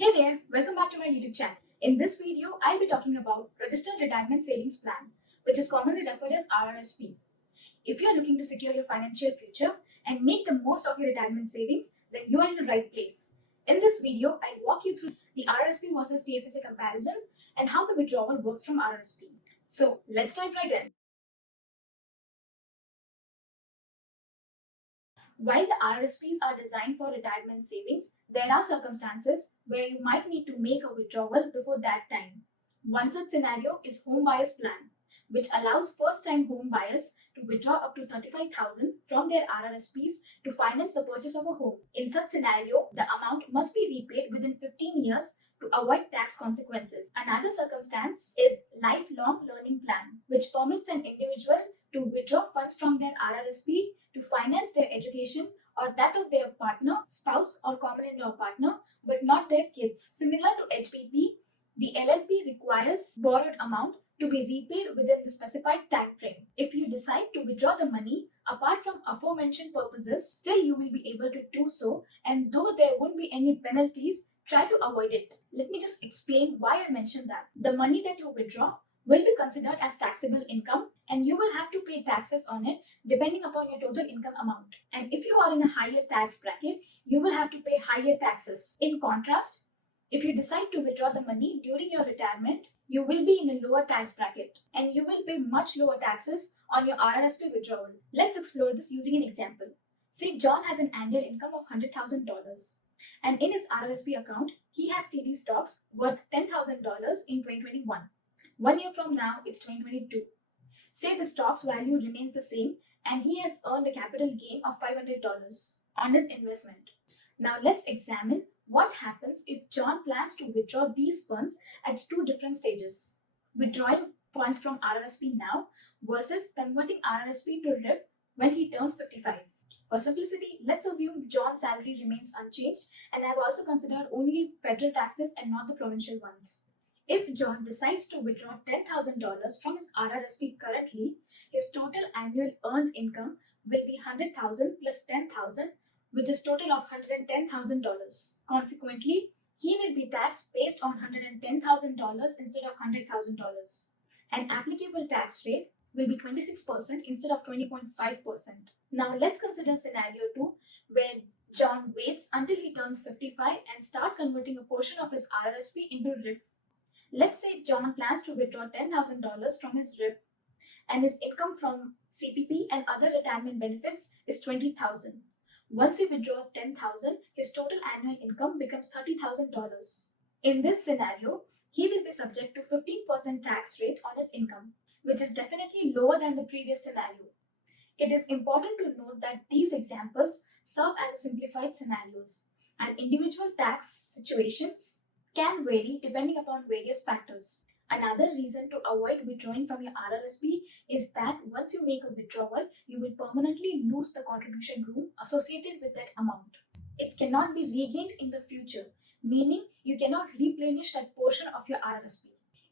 Hey there, welcome back to my YouTube channel. In this video, I'll be talking about Registered Retirement Savings Plan, which is commonly referred as RRSP. If you are looking to secure your financial future and make the most of your retirement savings, then you are in the right place. In this video, I'll walk you through the RRSP versus TFSA comparison and how the withdrawal works from RRSP. So let's dive right in. While the RRSPs are designed for retirement savings, there are circumstances where you might need to make a withdrawal before that time. One such scenario is home buyers plan, which allows first-time home buyers to withdraw up to 35,000 from their RRSPs to finance the purchase of a home. In such scenario, the amount must be repaid within 15 years to avoid tax consequences. Another circumstance is lifelong learning plan, which permits an individual to withdraw funds from their RRSP to finance their education or that of their partner, spouse, or common-in-law partner, but not their kids. Similar to HPP, the LLP requires borrowed amount to be repaid within the specified time frame. If you decide to withdraw the money, apart from aforementioned purposes, still you will be able to do so, and though there won't be any penalties, try to avoid it. Let me just explain why I mentioned that. The money that you withdraw will be considered as taxable income, and you will have to pay taxes on it depending upon your total income amount. And if you are in a higher tax bracket, you will have to pay higher taxes. In contrast, if you decide to withdraw the money during your retirement, you will be in a lower tax bracket and you will pay much lower taxes on your RRSP withdrawal. Let's explore this using an example. Say John has an annual income of $100,000 and in his RRSP account, he has TD stocks worth $10,000 in 2021. 1 year from now, it's 2022. Say the stock's value remains the same and he has earned a capital gain of $500 on his investment. Now let's examine what happens if John plans to withdraw these funds at two different stages. Withdrawing funds from RRSP now versus converting RRSP to RIF when he turns 55. For simplicity, let's assume John's salary remains unchanged, and I've also considered only federal taxes and not the provincial ones. If John decides to withdraw $10,000 from his RRSP currently, his total annual earned income will be $100,000 plus $10,000, which is total of $110,000. Consequently, he will be taxed based on $110,000 instead of $100,000. An applicable tax rate will be 26% instead of 20.5%. Now let's consider scenario 2, where John waits until he turns 55 and start converting a portion of his RRSP into RIF. Let's say John plans to withdraw $10,000 from his RIF and his income from CPP and other retirement benefits is $20,000. Once he withdraws $10,000, his total annual income becomes $30,000. In this scenario, he will be subject to 15% tax rate on his income, which is definitely lower than the previous scenario. It is important to note that these examples serve as simplified scenarios, and individual tax situations can vary depending upon various factors. Another reason to avoid withdrawing from your RRSP is that once you make a withdrawal, you will permanently lose the contribution room associated with that amount. It cannot be regained in the future, meaning you cannot replenish that portion of your RRSP.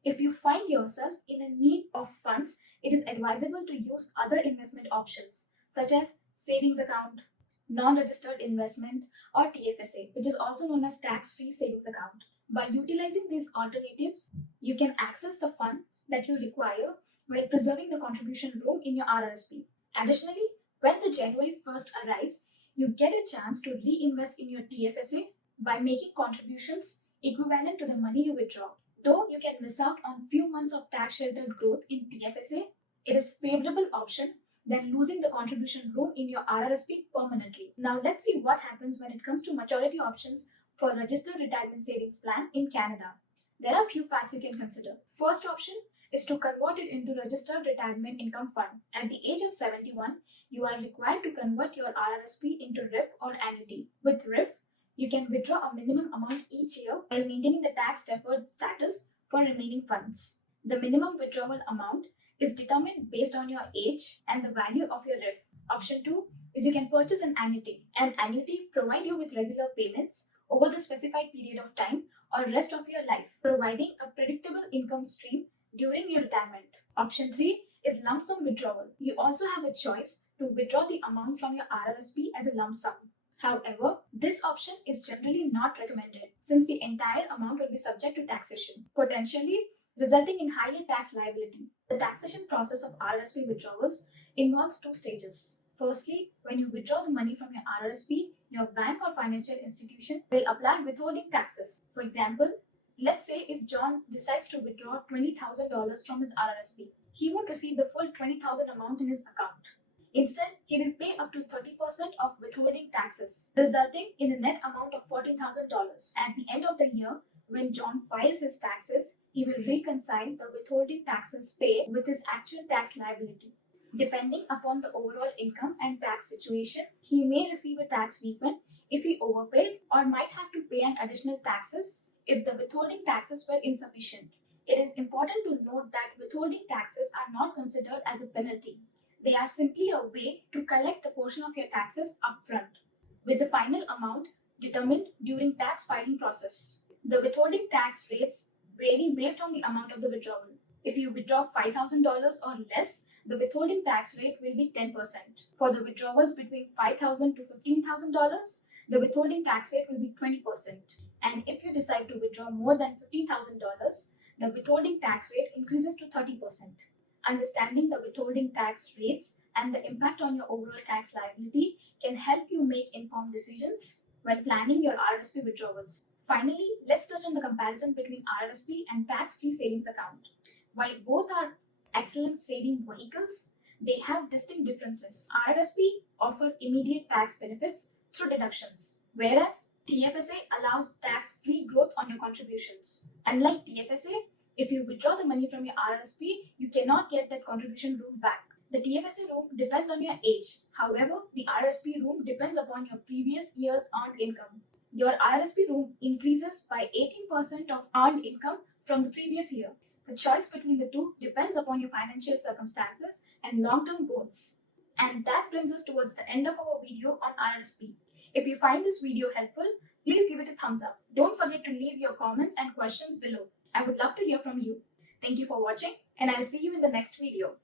If you find yourself in a need of funds, it is advisable to use other investment options such as savings account, non-registered investment, or TFSA, which is also known as tax-free savings account. By utilizing these alternatives, you can access the fund that you require while preserving the contribution room in your RRSP. Additionally, when the January 1st arrives, you get a chance to reinvest in your TFSA by making contributions equivalent to the money you withdraw. Though you can miss out on few months of tax-sheltered growth in TFSA, it is a favorable option than losing the contribution room in your RRSP permanently. Now let's see what happens when it comes to maturity options for registered retirement savings plan in Canada. There are a few facts you can consider. First option is to convert it into registered retirement income fund. At the age of 71, you are required to convert your RRSP into RIF or annuity. With RIF, you can withdraw a minimum amount each year while maintaining the tax deferred status for remaining funds. The minimum withdrawal amount is determined based on your age and the value of your RIF. Option 2 is you can purchase an annuity. An annuity provides you with regular payments over the specified period of time or rest of your life, providing a predictable income stream during your retirement. Option 3 is lump sum withdrawal. You also have a choice to withdraw the amount from your RRSP as a lump sum. However, this option is generally not recommended since the entire amount will be subject to taxation, potentially resulting in higher tax liability. The taxation process of RRSP withdrawals involves two stages. Firstly, when you withdraw the money from your RRSP, your bank or financial institution will apply withholding taxes. For example, let's say if John decides to withdraw $20,000 from his RRSP, he won't receive the full $20,000 amount in his account. Instead, he will pay up to 30% of withholding taxes, resulting in a net amount of $14,000. At the end of the year, when John files his taxes, he will reconcile the withholding taxes paid with his actual tax liability. Depending upon the overall income and tax situation, he may receive a tax refund if he overpaid or might have to pay an additional taxes if the withholding taxes were insufficient. It is important to note that withholding taxes are not considered as a penalty. They are simply a way to collect the portion of your taxes upfront, with the final amount determined during tax filing process. The withholding tax rates vary based on the amount of the withdrawal. If you withdraw $5,000 or less, the withholding tax rate will be 10%. For the withdrawals between $5,000 to $15,000, the withholding tax rate will be 20%. And if you decide to withdraw more than $15,000, the withholding tax rate increases to 30%. Understanding the withholding tax rates and the impact on your overall tax liability can help you make informed decisions when planning your RRSP withdrawals. Finally, let's touch on the comparison between RRSP and tax-free savings account. While both are excellent saving vehicles, they have distinct differences. RRSP offer immediate tax benefits through deductions, whereas TFSA allows tax-free growth on your contributions. Unlike TFSA, if you withdraw the money from your RRSP, you cannot get that contribution room back. The TFSA room depends on your age. However, the RRSP room depends upon your previous year's earned income. Your RRSP room increases by 18% of earned income from the previous year. The choice between the two depends upon your financial circumstances and long-term goals. And that brings us towards the end of our video on RRSP. If you find this video helpful, please give it a thumbs up. Don't forget to leave your comments and questions below. I would love to hear from you. Thank you for watching, and I'll see you in the next video.